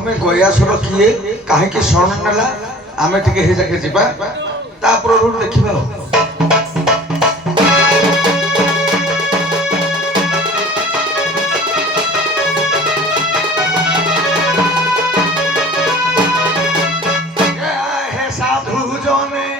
प्रथमे गयासुर किए कहीं शरण नेला आम टे जाके जावा देखा साधु जने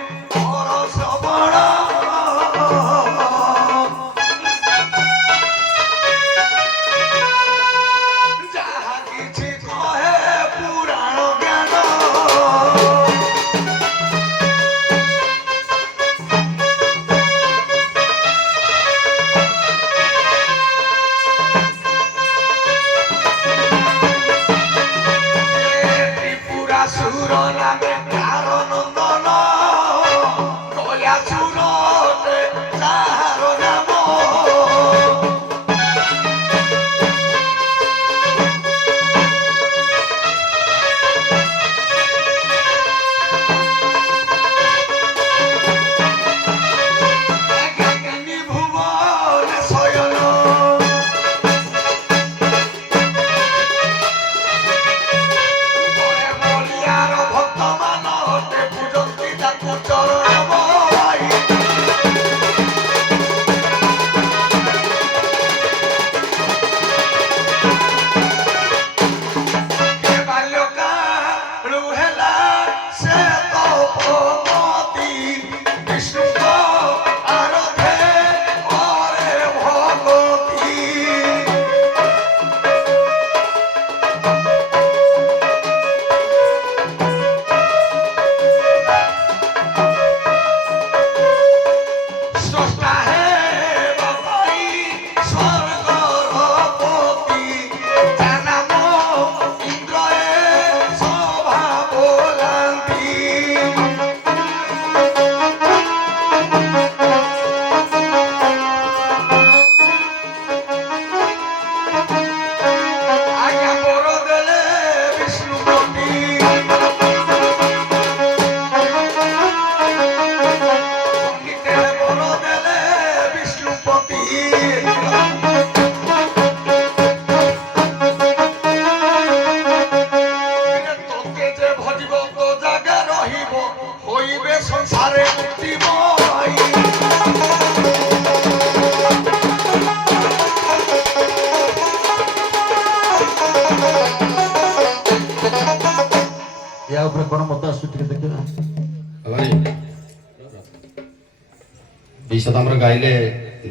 गाइले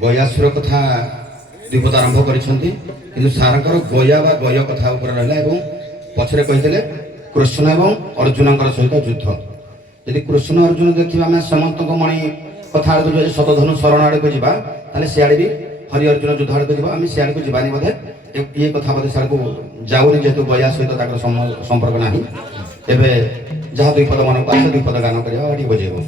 गयासुर कथा द्विपद आरंभ करिसेंती किंतु सारंकर गया बा गय कथा ऊपर रहला एवं पछरे कहितले कृष्ण एवं अर्जुनकर सहित युद्ध यदि कृष्ण अर्जुन देखिबा में समंत को मणि कथा जो शतधनु शरण आड़े को जिबा ताले से आड़े भी हरि अर्जुन युद्ध आड़े को जिबा हम से आड़े को जिबानी बधे ये कथा बधे सार को जाउनी जेतु गया सहित ताकर संपर्क नाही एबे जहा द्विपद मन पास द्विपद गान करिया आडी बजेबो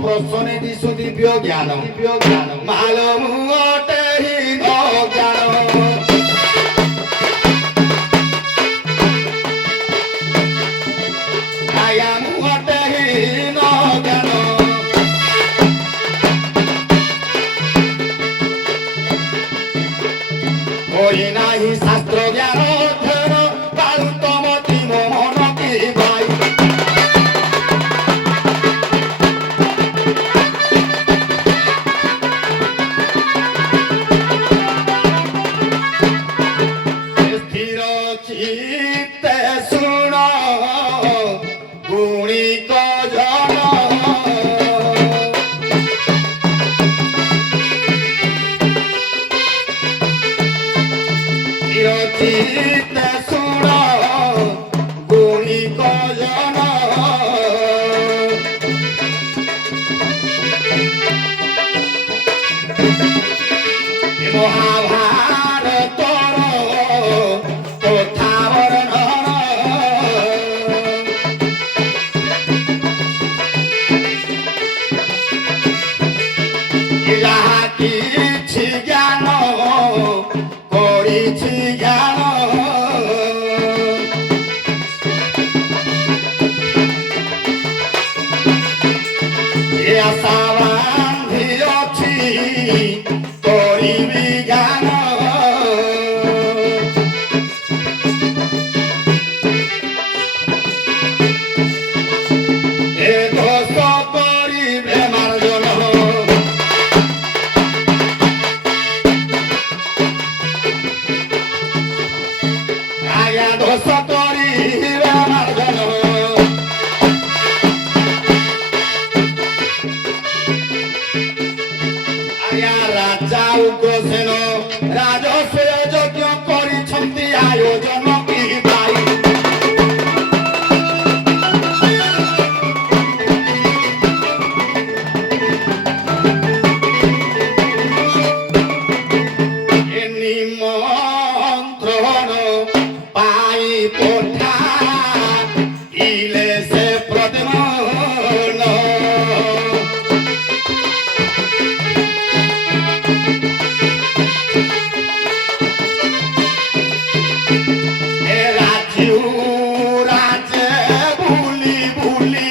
प्रसने दिशु दिव्य ज्ञान माल मुटे ही न ज्ञान आया मुटे ही न ज्ञान कोई नाही शास्त्र ज्ञान अध्ययन कालुतमति मन की भाई ଦୋଷ କରିବେ ମାର୍ଜନ ଆଜ୍ଞା ରାଜା ଉଗ୍ରସେନ ରାଜସ୍ୱ ଯଜ୍ଞ କରିଛନ୍ତି ଆୟୋଜନ କି ଭାଇ নিমন্ত্রণ পাই পঠা ইলে সে প্রতিমন এ রাজু রাজে বুলি বুলি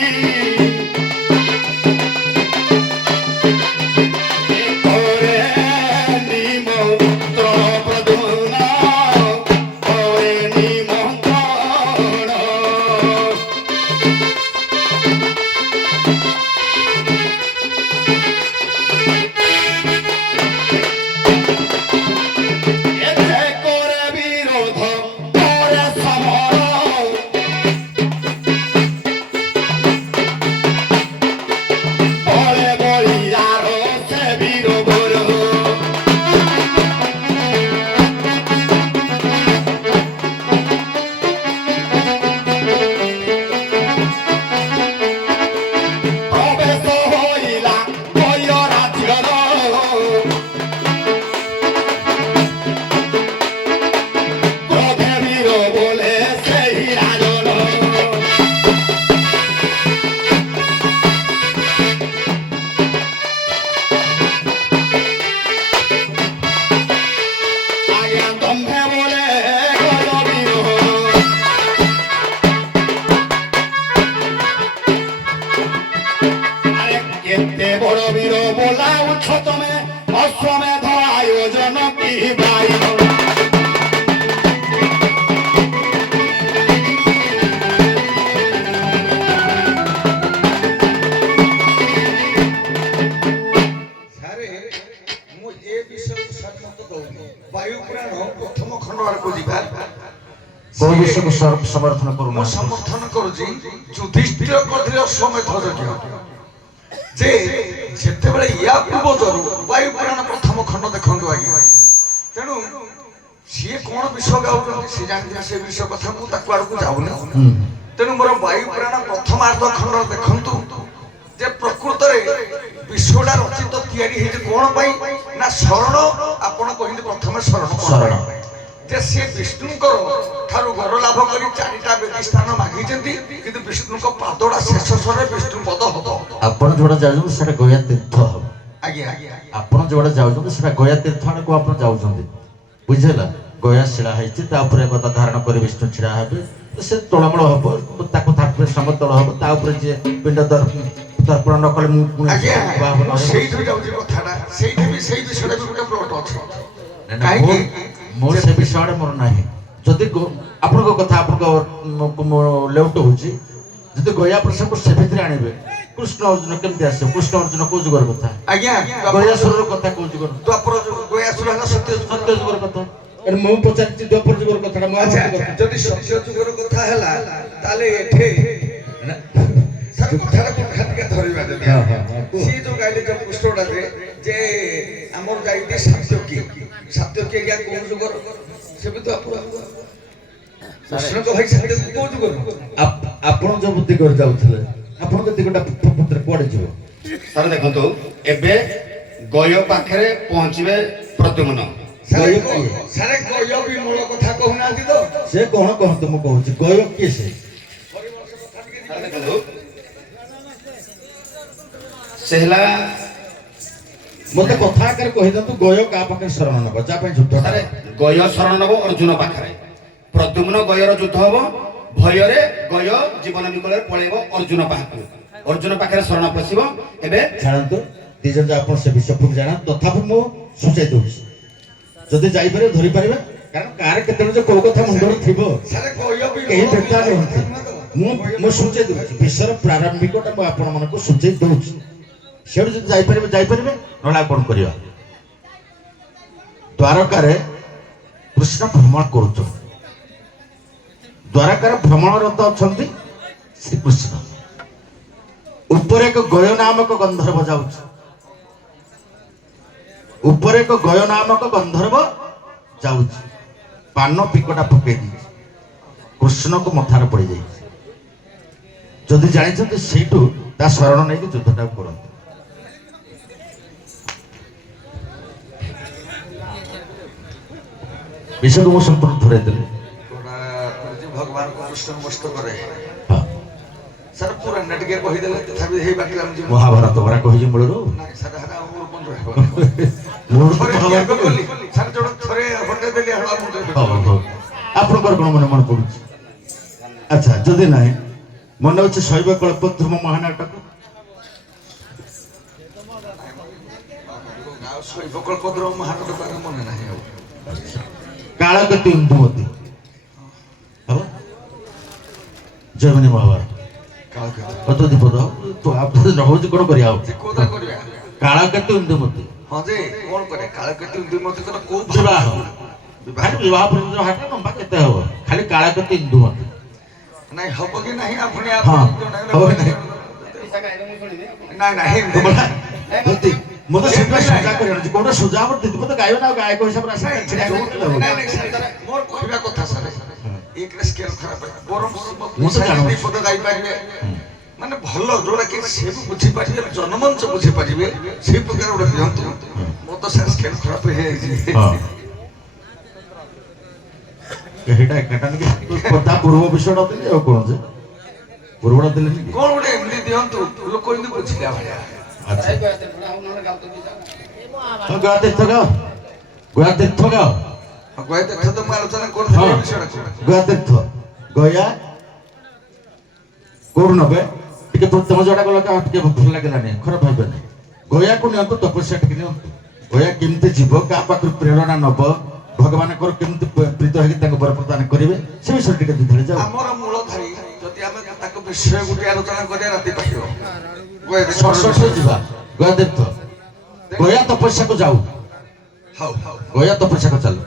করে নিমন্ত্রণ প্রদুন করে নিমন্ত্রণ এতে করে বিরোধ করে সমর বলে বলিয়ার সে বীর বর প্রবেশ হইলা বৈর রাজ্যর ক্রোধে বীর বলে সেই রাজন আজ্ঞা দম্ভে বলে গল বীর আরে কেতে বড় বীর বলা উচ্ছ তমে অশ্বমেধ আয়োজন কি ভাই ସାରେ ମୁଁ ଏ ବିଷୟରେ ସମ୍ମତ ଦଉନି ବାୟୁ ପୁରାଣ ପ୍ରଥମ ଖଣ୍ଡ ଆଡ଼କୁ ଯିବା କୋଉ ବିଷୟକୁ ସମର୍ଥନ ମୁଁ କରୁନା ସମର୍ଥନ କରୁଛି ଯୁଧିଷ୍ଠିର କରିଥିଲେ ଅଶ୍ୱମେଧ ଯଜ୍ଞ ଯେ ଯେତେବେଳେ ୟା ପୂର୍ବରୁ ବାୟୁ ପୁରାଣ ପ୍ରଥମ ଖଣ୍ଡ ଦେଖନ୍ତୁ ଆଜ୍ଞା ତେଣୁ ସିଏ କଣ ବିଷୟ ଗାଉଛନ୍ତି ସିଏ ଜାଣିଥିବେ ସେ ବିଷୟ କଥା ମୁଁ ତାକୁ ଆଡ଼କୁ ଯାଉନି ତେଣୁ ମୋର ବାୟୁ ପୁରାଣ ପ୍ରଥମାର୍ଦ୍ଧ ଖଣ୍ଡ ଦେଖନ୍ତୁ ଯେ ପ୍ରକୃତରେ ବିଶ୍ୱଟା ରଚିତ ତିଆରି ହେଇଛି କଣ ପାଇଁ ନା ଶରଣ ଆପଣ କହିଲେ ପ୍ରଥମେ ଶରଣ ଶରଣ। ଯେ ସିଏ ବିଷ୍ଣୁଙ୍କର ଠାରୁ ବର ଲାଭ କରି ଚାରିଟା ବେଦୀ ସ୍ଥାନ ମାଗିଛନ୍ତି କିନ୍ତୁ ବିଷ୍ଣୁଙ୍କ ପାଦଟା ଶେଷ ସ୍ୱରରେ ବିଷ୍ଣୁ ପଦ ହବ ଆପଣ ଯୋଉଟା ଯାଉଛନ୍ତି ସେଟା ଗୟା ତୀର୍ଥ ହବ ଆଜ୍ଞା ଆଜ୍ଞା ଆପଣ ଯୋଉଟା ଯାଉଛନ୍ତି ସେଟା ଗୟା ତୀର୍ଥ ଆଡ଼କୁ ଆପଣ ଯାଉଛନ୍ତି ବୁଝିଲା ଗୟା ଶିଳା ହେଇଛି ତା ଉପରେ ଗଦା ଧାରଣ କରି ବିଷ୍ଣୁ ଛିଡ଼ା ହେବେ ତ ସେ ତଳମଳ ହବ ତାକୁ ଥାପିବେ ସମତଳ ହବ ତା ଉପରେ ଯିଏ ପିଣ୍ଡ ତର୍ପଣ ନ କଲେ ମୁଁ ଆଜ୍ଞା ମୁଁ ସେଇଠୁ ଯାଉଛି କଥାଟା ସେଇଠି ବି ସେଇ ବିଷୟରେ ବି ଗୋଟେ ପ୍ଲଟ ଅଛି କାହିଁକି ମୋର ସେ ବିଷୟରେ ମୋର ନାହିଁ ଯଦି ଆପଣଙ୍କ କଥା ଆପଣଙ୍କ ଲେଉଟ ହଉଛି ଯଦି ଗୟା ପ୍ରସଙ୍ଗକୁ ସେ ଭିତରେ ଆଣିବେ କୃଷ୍ଣ ଅର୍ଜୁନ କେମିତି ଆସିବ କୃଷ୍ଣ ଅର୍ଜୁନ କୋଉ ଯୁଗର କଥା ଆଜ୍ଞା ଗୟାସୁରର କଥା କୋଉ ଯୁଗର ଦ୍ୱାପର ଗୟାସୁର ହେଲା ସତ୍ୟ ସତ୍ୟ ଯୁଗର କଥା ମୁଁ ପଚାରିଛି ଦ୍ୱାପର ଯୁଗର କଥାଟା ଆଚ୍ଛା ଯଦି ସତ୍ୟ ଯୁଗର କଥା ହେଲା ତାହେଲେ ଏଠି ସାର୍ କଥାଟା ଟିକେ ଧରିବା ଯଦି ସିଏ ଯୋଉ ଗାଇଲେ ଯୋଉ ପୃଷ୍ଠଟାରେ ଯେ ଆମର ଯାଇଥିଲେ ସାତ୍ୟକୀ ଆଜ୍ଞା କୋଉ ଯୁଗର ସେ ବି ତ କୃଷ୍ଣଙ୍କ ଭାଇ ସାତ୍ୟକୀ କୋଉ ଯୁଗର ଆପଣ ଯୋଉ ଦିଗରେ ଯାଉଥିଲେ ଆପଣଙ୍କ ଦିଗଟା ପୁତ୍ର କୁଆଡେ ଯିବ ସାର୍ ଦେଖନ୍ତୁ ଏବେ ଗୟ ପାଖରେ ପହଞ୍ଚିବେ ପ୍ରଦ୍ୟୁମ୍ନ ସାରେ ଗୟ ବି ମୂଳ କଥା କହୁନାହାନ୍ତି ତ ସେ କଣ କହନ୍ତୁ ମୁଁ କହୁଛି ଗୟ କିଏ ସେ ସାର୍ ଦେଖନ୍ତୁ ସେ ହେଲା ମତେ କଥା ଆକାରରେ କହିଦିଅନ୍ତୁ ଗୟ କାହା ପାଖରେ ଶରଣ ନବ ଯାହା ପାଇଁ ଯୁଦ୍ଧ ସାର୍ ଗୟ ଶରଣ ନବ ଅର୍ଜୁନ ପାଖରେ ପ୍ରଦ୍ୟୁମ୍ନ ଗୟର ଯୁଦ୍ଧ ହବ ଭୟରେ ଗୟ ଜୀବନ ବିକଳରେ ପଳେଇବ ଅର୍ଜୁନ ପାଖକୁ ଅର୍ଜୁନ ପାଖରେ ଶରଣ ପଶିବ ଏବେ ଜାଣନ୍ତୁ ଦି ଜଣ ଆପଣ ସେ ବିଷୟ ପୂର୍ବ ଜାଣ ତଥାପି ମୁଁ ସୂଚାଇ ଦଉଛି ଯଦି ଯାଇପାରିବେ ଧରିପାରିବେ କାରଣ କାହାର କେତେବେଳେ ଯେ କୋଉ କଥା ମୁଣ୍ଡରେ ଥିବ ସାରେ ଗୟ ବି କେହି ବେକାର ରୁହନ୍ତି ମୁଁ ସୂଚାଇ ଦଉଛି ବିଷୟର ପ୍ରାରମ୍ଭିକଟା ମୁଁ ଆପଣମାନଙ୍କୁ ସୂଚାଇ ଦଉଛି ସେଠୁ ଯଦି ଯାଇପାରିବେ ଯାଇପାରିବେ ନହେଲେ କଣ କରିବା ଦ୍ୱାରକାରେ କୃଷ୍ଣ ଭ୍ରମଣ କରୁଛନ୍ତି ଦ୍ୱାରକାର ଭ୍ରମଣରତ ଅଛନ୍ତି ଶ୍ରୀକୃଷ୍ଣ। ଉପରେ ଏକ ଗୟ ନାମକ ଗନ୍ଧର୍ବ ଯାଉଛି, ଉପରେ ଏକ ଗୟ ନାମକ ଗନ୍ଧର୍ବ ଯାଉଛି, ପାନ ପିକଟା ପକେଇ ଦେଇଛି, କୃଷ୍ଣକୁ ମଥାରେ ପଡ଼ିଯାଇଛି। ଯଦି ଜାଣିଛନ୍ତି ସେଇଠୁ ତା ଶରଣ ନେଇକି ଯୁଦ୍ଧଟାକୁ କରନ୍ତୁ। ବିଷୟକୁ ମୁଁ ସମ୍ପୂର୍ଣ୍ଣ ଧରେଇ ଦେଲି। ଭଗବାନ କୃଷ୍ଣ ମସ୍ତ କରେ ହଁ, ସାର୍ ପୁରା ଟିକେ କହିଦେଲେ ତଥାପି ହେଇ ବାଟିଲେ ଆମେ ଯିବୁ। ମହାଭାରତ ପରା କହିଛି ମୂଳରୁ। ନାଇଁ ସାର୍ ହେରା ଆମର ମନେ ରହିବ। ମୂଳରୁ ତ ଥରେ ମହାଭାରତ ତ୍ୟାଗ କଲି ସାର୍ ଯୋଉଟା ଥରେ ହଟେଇ ଦେଲି ହେରା ମନେ ରହିବ। ହଉ। ଆପଣଙ୍କର କଣ ମନେ ପଡୁଛି? ଆଚ୍ଛା, ଯଦି ନାହିଁ ମନେ ଅଛି ଶୈବ କଳ୍ପଦ୍ରୁମ ମହାନାଟକ? ଆଉ ଶୈବକଳ୍ପଦ୍ର ମହାନଟ ମନେ ନାହିଁ ଆଉ। କାଳକେତୁ ଇନ୍ଦୁମତୀ ହବ ଜୟମନି ମହାଭାରତ ଅତଦୀପଦ ନ ହଉଛି କଣ କରିବା ଆଉ? କୋଉଟା କରିବା? କାଳକେତୁ ଇନ୍ଦୁମତୀ ହଁ ଯେ କଣ କରିବା? କାଳକେତୁ ଇନ୍ଦୁମତୀ କର କୋଉ ବିବାହ ଖାଲି ବିବାହ ପର୍ଯ୍ୟନ୍ତ ହାଟ ଲମ୍ବା କେତେ ହବ? ଖାଲି କାଳକେତୁ ଇନ୍ଦୁମତୀ। ନାଇଁ ହବ କି ନାହିଁ ଆପଣ ହଁ, ହବ କି ନାହିଁ? ନାଇଁ ନାହିଁ ମୁଁ ତ ସେଥିପାଇଁ ସଜା କରି ଆଣୁଛି। କୋଉଟା ସଜା ଆମର ଦିଦିପଦ ଗାଇବ ନା, ଗାୟକ ହିସାବରେ ଆସି ମୋର କହିବା କଥା ସାର୍ ଏକରେ ସ୍କେଲ ଖରାପ ବରଂ ମୁଁ ତ ଜାଣୁଛି। ପଦ ଗାଇପାରିବେ ମାନେ ଭଲ ଯୋଉଟା କି ସେ ବି ବୁଝିପାରିବେ, ଜନମଞ୍ଚ ବୁଝିପାରିବେ ସେଇ ପ୍ରକାର ଗୋଟେ ଦିଅନ୍ତୁ। ମୋ ତ ସାର୍ ସ୍କେଲ ଖରାପ ହେଇଯାଇଛି। ସେଇଟା ଏକାଟା ତା ପୂର୍ବ ବିଷୟଟା ଦେଲି ଆଉ କଣ ଯେ ପୂର୍ବଟା ଦେଲେନି କି? କଣ ଗୋଟେ ଏମିତି ଦିଅନ୍ତୁ ଲୋକ ଏମିତି ବୁଝିଲା ଭଳିଆ। ଆଚ୍ଛା, ଗୟା ତୀର୍ଥ ଗାଅ, ଗୟା ତୀର୍ଥ ଗାଅ। ଗୟା ତୀର୍ଥ ତ ମୁଁ ଆଲୋଚନା କରୁଥିଲି ଏ ବିଷୟଟାକୁ। ଗୟା ତୀର୍ଥ ଗୟା କୋଉଠୁ ନେବେ? ଟିକେ ତମ ଯୋଉଟା ଗଲା ଟିକେ ଭଲ ଲାଗିଲାନି, ଖରାପ ଭାବିବେନି। ଗୟାକୁ ନିଅନ୍ତୁ, ତପସ୍ୟା ଟିକେ ନିଅନ୍ତୁ। ଗୟା କେମିତି ଯିବ, କାହା ପାଖରୁ ପ୍ରେରଣା ନବ, ଭଗବାନଙ୍କର କେମିତି ପ୍ରୀତ ହେଇକି ତାଙ୍କୁ ବର ପ୍ରଦାନ କରିବେ, ସେ ବିଷୟରେ ଟିକେ ଦିଧାଳି ଯାଉ। ଆମର ମୂଳଧାରୀ ଯଦି ଆମେ ତାଙ୍କ ବିଷୟ ଗୋଟେ ଆଲୋଚନା କରିବା ରାତି ପାଇବ। ସଶସ୍ତ୍ର ଯିବା ଗୟା ତୀର୍ଥ, ଗୟା ତପସ୍ୟାକୁ ଯାଉ। ହଉ ଗୟା ତପସ୍ୟାକୁ ଚାଲୁ।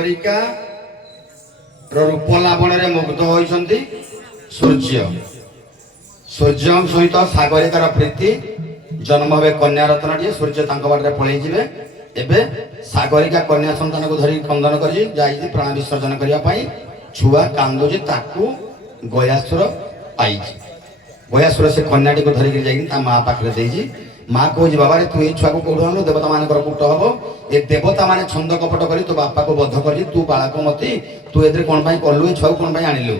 ସାଗରିକା ରୂପ ଲାବଣରେ ମୁଗ୍ଧ ହୋଇଛନ୍ତି ସୂର୍ଯ୍ୟ। ସୂର୍ଯ୍ୟଙ୍କ ସହିତ ସାଗରିକାର ପ୍ରୀତି ଜନ୍ମ ହେବେ କନ୍ୟା ରତ୍ନଟିଏ। ସୂର୍ଯ୍ୟ ତାଙ୍କ ବାଟରେ ପଳେଇ ଯିବେ। ଏବେ ସାଗରିକା କନ୍ୟା ସନ୍ତାନକୁ ଧରି କ୍ରନ୍ଦନ କରି ଯାଇଛି ପ୍ରାଣ ବିସର୍ଜନ କରିବା ପାଇଁ। ଛୁଆ କାନ୍ଦୁଛି, ତାକୁ ଗୟାସୁର ପାଇଛି। ଗୟାସୁର ସେ କନ୍ୟାଟିକୁ ଧରିକି ଯାଇକି ତା ମା ପାଖରେ ଦେଇଛି। ମା କହୁଛି, ବାବାରେ ତୁ ଏଇ ଛୁଆକୁ କୋଉଠୁ ଆଣିଲୁ? ଦେବତା ମାନଙ୍କର କୁଟ ହବ। ଏ ଦେବତା ମାନେ ଛନ୍ଦ କପଟ କରି ତୋ ବାପାକୁ ବଧ କରିଛି। ତୁ ବାଳକ ମତି, ତୁ ଏଥିରେ କଣ ପାଇଁ କଲୁ? ଏ ଛୁଆକୁ କଣ ପାଇଁ ଆଣିଲୁ?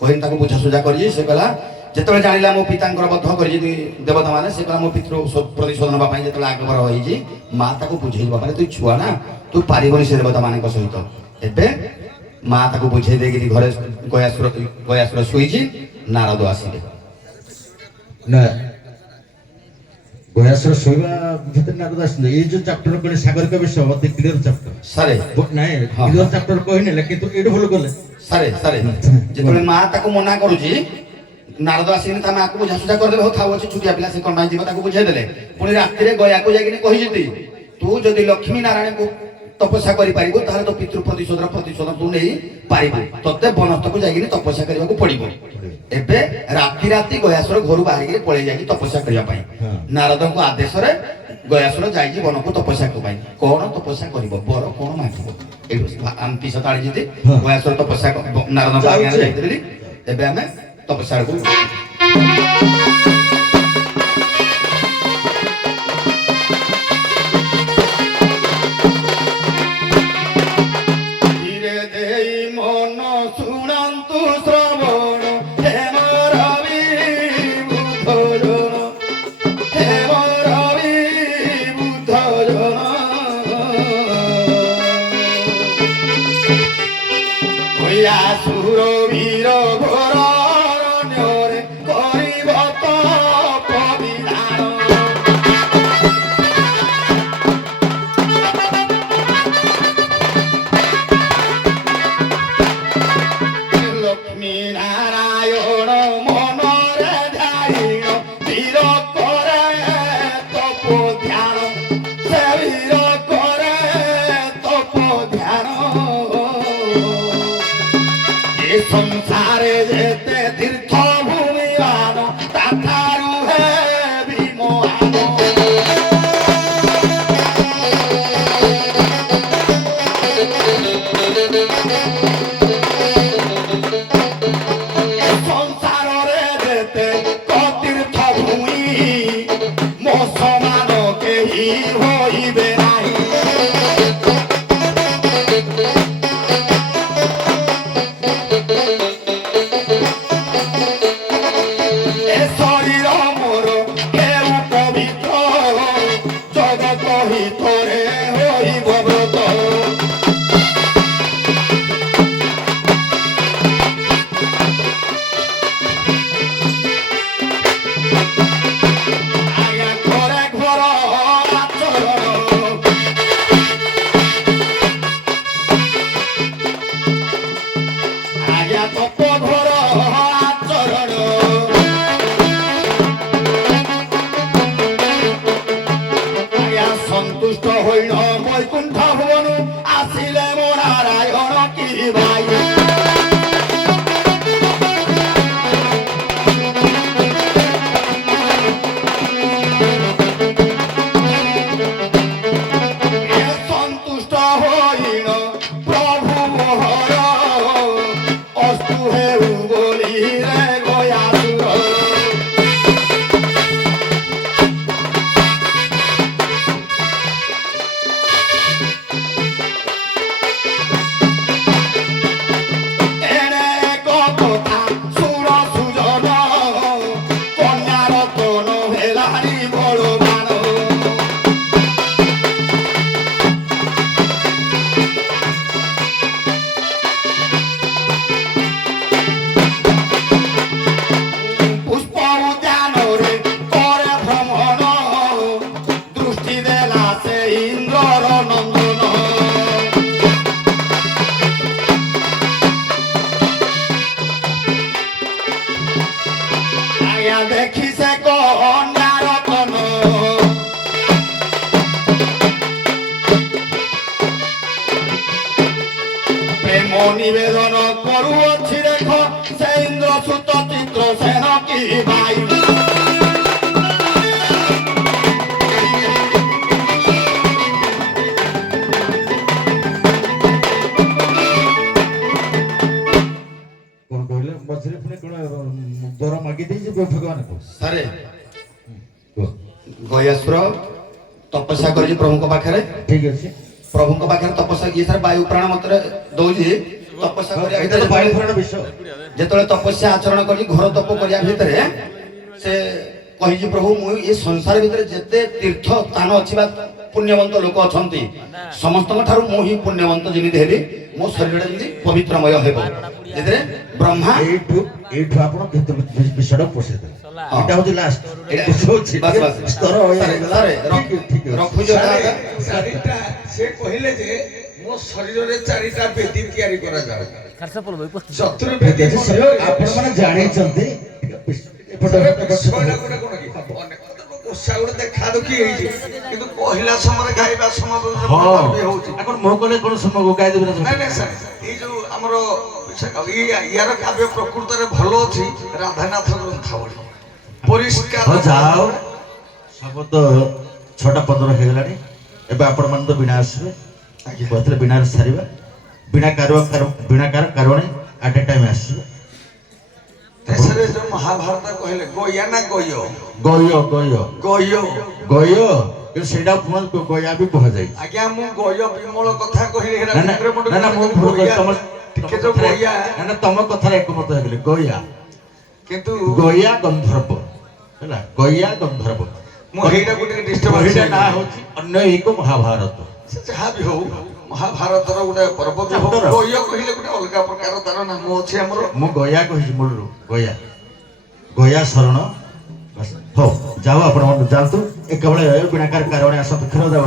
କହିନି ତାକୁ ବୁଝାସୁଝା କରିଛି। ସେ କହିଲା, ଯେତେବେଳେ ଜାଣିଲା ମୋ ପିତାଙ୍କର ବଧ କରିଛି ଦେବତା ମାନେ, ସେ କହିଲା ମୋ ପିତୃ ପ୍ରତିଶୋଧ ନେବା ପାଇଁ ଯେତେବେଳେ ଆଗଭର ହେଇଛି, ମା ତାକୁ ବୁଝେଇ, ବାବାରେ ତୁ ଛୁଆ ନା, ତୁ ପାରିବନି ସେ ଦେବତା ମାନଙ୍କ ସହିତ। ଏବେ ମା ତାକୁ ବୁଝେଇ ଦେଇକି ଘରେ ଗୟାସୁର ଶୋଇଛି। ନାରଦ ଆସିଲେ। ନା ଗୟାସୁର ଶୋଇବା ଭିତରେ ନାରଦ ଆସିଲେ। ଏଇ ଯୋଉ ଚାପ୍ଟର କହିଲେ ସାଗରିକା ବିଷୟ ଅତି କ୍ଲିୟର ଚାପ୍ଟର ସାରେ ନାଇଁ, କ୍ଲିୟର ଚାପ୍ଟର କହିନେଲେ, କିନ୍ତୁ ଏଇଠି ଭୁଲ କଲେ। ସାରେ ଯେତେବେଳେ ମା ତାକୁ ମନା କରୁଛି, ନାରଦ ଆସିକିନି ତା ମାଆକୁ ବୁଝାସୁଝା କରିଦେବେ। ହଉ ଥାଉ ଅଛି, ଛୁଟିଆ ପିଲା, ସେ କଣ ପାଇଁ ଯିବ, ତାକୁ ବୁଝେଇ ଦେଲେ। ପୁଣି ରାତିରେ ଗୟାକୁ ଯାଇକିନି କହିଛନ୍ତି, ତୁ ଯଦି ଲକ୍ଷ୍ମୀ ନାରାୟଣଙ୍କୁ ତପସ୍ୟା କରିପାରିବୁ ତାହେଲେ ତୋ ପିତୃ ପ୍ରତିଶୋଧ ତୁ ନେଇ ପାରିବୁ। ତତେ ବନସ୍ଥକୁ ଯାଇକିନି ତପସ୍ୟା କରିବାକୁ ପଡିବ। ଏବେ ରାତି ରାତି ଗୟାସୁର ଘରୁ ବାହାରିକି ପଳେଇ ଯାଇଛି ତପସ୍ୟା କରିବା ପାଇଁ। ନାରଦଙ୍କ ଆଦେଶରେ ଗୟାସୁର ଯାଇଛି ବନକୁ ତପସ୍ୟା ପାଇଁ। କଣ ତପସ୍ୟା କରିବ? ବର କଣ ମାଗିବ? ଏଇଠୁ ପିସ ତାଳି ଯେମିତି ଗୟାସୁର ତପସ୍ୟା ନାରଦଙ୍କ ଆଜ୍ଞାରେ ଯାଇଥିଲି। ଏବେ ଆମେ ତପସ୍ୟା କୁ সুরবীর ঘোর রণ্যরে করিব তপ বিধান। লক্ষ্মী নারায়ণ মনরে ধ্যান বীর করে তপ ধ্যান, সে বীর করে তপ ধ্যান। সংসারে যেতে তীর্থ ভূমিমান তাথারু হে বিমোহান। সংসারে যেতে তীর্থ ভূমি মো সমান কেহি হইবে নাই। ভিতরে হইব ব্রত। আজ্ঞা করে ঘর আচরণ, আজ্ঞা তপ ঘর আচরণ। সন্তুষ্ট হইল বৈকুণ্ঠ ভুবন, আসিলে মো নারায়ণ কি ভাই। সন্তুষ্ট হইল প্রভু মোহর, অস্তু হেউ বলি রে গয়াসুর। দেখি সে কন্যা রতন ଗୟାସୁର ତପସ୍ୟା କରିଛି ପ୍ରଭୁଙ୍କ ପାଖରେ। ଠିକ ଅଛି। ପ୍ରଭୁଙ୍କ ପାଖରେ ତପସ୍ୟା କିଏ ସାର୍ ବାୟୁ ପ୍ରାଣ ମତରେ ଦଉଛି ତପସ୍ୟା କରିବା ଏଇଟା ତ ବାୟୁ ପୁରାଣ ବିଷୟ। ଯେତେବେଳେ ତପସ୍ୟା ଆଚରଣ କରି ଘୋର ତପ କରିବା ଭିତରେ ସେ କହିଛି ପ୍ରଭୁ ମୁଁ ଏ ସଂସାର ଭିତରେ ଯେତେ ତୀର୍ଥ ସ୍ଥାନ ଅଛି ବା ପୁଣ୍ୟବନ୍ତ ଲୋକ ଅଛନ୍ତି ସମସ୍ତଙ୍କ ଠାରୁ ମୁଁ ହିଁ ପୁଣ୍ୟବନ୍ତ ଯେମିତି ହେଲି ମୋ ଶରୀରଟା ଯେମିତି ପବିତ୍ରମୟ ହେବ। ସେଥିରେ ବ୍ରହ୍ମା ଏଇଠୁ ଆପଣ ବିଷୟଟା ପୋଷିଦେଲେ। ଏଇଟା ହଉଛି ଲାଷ୍ଟ। ବାସ୍ ବାସ୍ ସ୍ତର ରଖୁଛ ଚାରିଟା ସେ କହିଲେ ଯେ ମୋ ଶରୀରରେ ଚାରିଟା ବେଦୀ ତିଆରି କରାଯାଏ। ଚତୁର୍ବେଦୀ ଆପଣ ମାନେ ଜାଣିଛନ୍ତି ଦେଖା ଦେଖି ହେଇଛି କିନ୍ତୁ କହିଲା ସମୟରେ ଗାଇବା ସମୟରେ ହଉଛି। ଆପଣ ମୋ କହିଲେ କଣ ସମୟ ଗାଇଦେବେ ନା? ନାଇଁ ନାଇଁ ସାର୍ ଏଇ ଯୋଉ ଆମର ୟାର କାବ୍ୟ ପ୍ରକୃତରେ ଭଲ ଅଛି ରାଧାନାଥ ଗ୍ରନ୍ଥାବଳୀ ପରିଷ୍କାର। ଯାଅ ସବୁ ତ 6:15 ହେଇଗଲାଣି। ଏବେ ଆପଣ ମାନେ ତ ବିଣା ଆସିବେ। କହିଥିଲେ ବିଣାରେ ସାରିବା। ବିଣାକାର କାରଣେ ଆଟ୍ ଏ ଟାଇମ୍ ଆସିବେ। ଦେଶରେ ଯୋଉ ମହାଭାରତ କହିଲେ ଗୟା ନା ଗୟ ଗୟ ଗୟ କିନ୍ତୁ ସେଇଟା ଗୟା ବି କୁହାଯାଏ। ଆଜ୍ଞା ମୁଁ ଗୟ ବିମଳ କଥା କହିଲି ନା ମୁଁ ତମ କଥାରେ ଏକମତ ହେଇଗଲି। ଗୟା କିନ୍ତୁ ଗୟା ଗନ୍ଧର୍ବ ହେଲା। ଗୟା ଗନ୍ଧର୍ବ ମୁଁ ହେଇଟାକୁ ଟିକେ ଡିଷ୍ଟର୍ବ ଏଇଟା ନାଁ ହଉଛି ଅନ୍ୟ ଏକ ମହାଭାରତ। ସେ ଯାହା ବି ହଉ ମହାଭାରତର ଗୋଟେ ପର୍ବ ଗୟ କହିଲେ ଗୋଟେ ଅଲଗା ପ୍ରକାର ତାର ନାମ ଅଛି ଆମର। ମୁଁ ଗୟା କହିଛି ମୂଳରୁ ଗୟା ଶରଣ। ହଉ ଯାଉ ଆପଣ ଯାଆନ୍ତୁ ଏକାବେଳେ ବିଣାକାର କାରଣ ଆସନ୍ତୁ କ୍ଷୀର ଦେବ।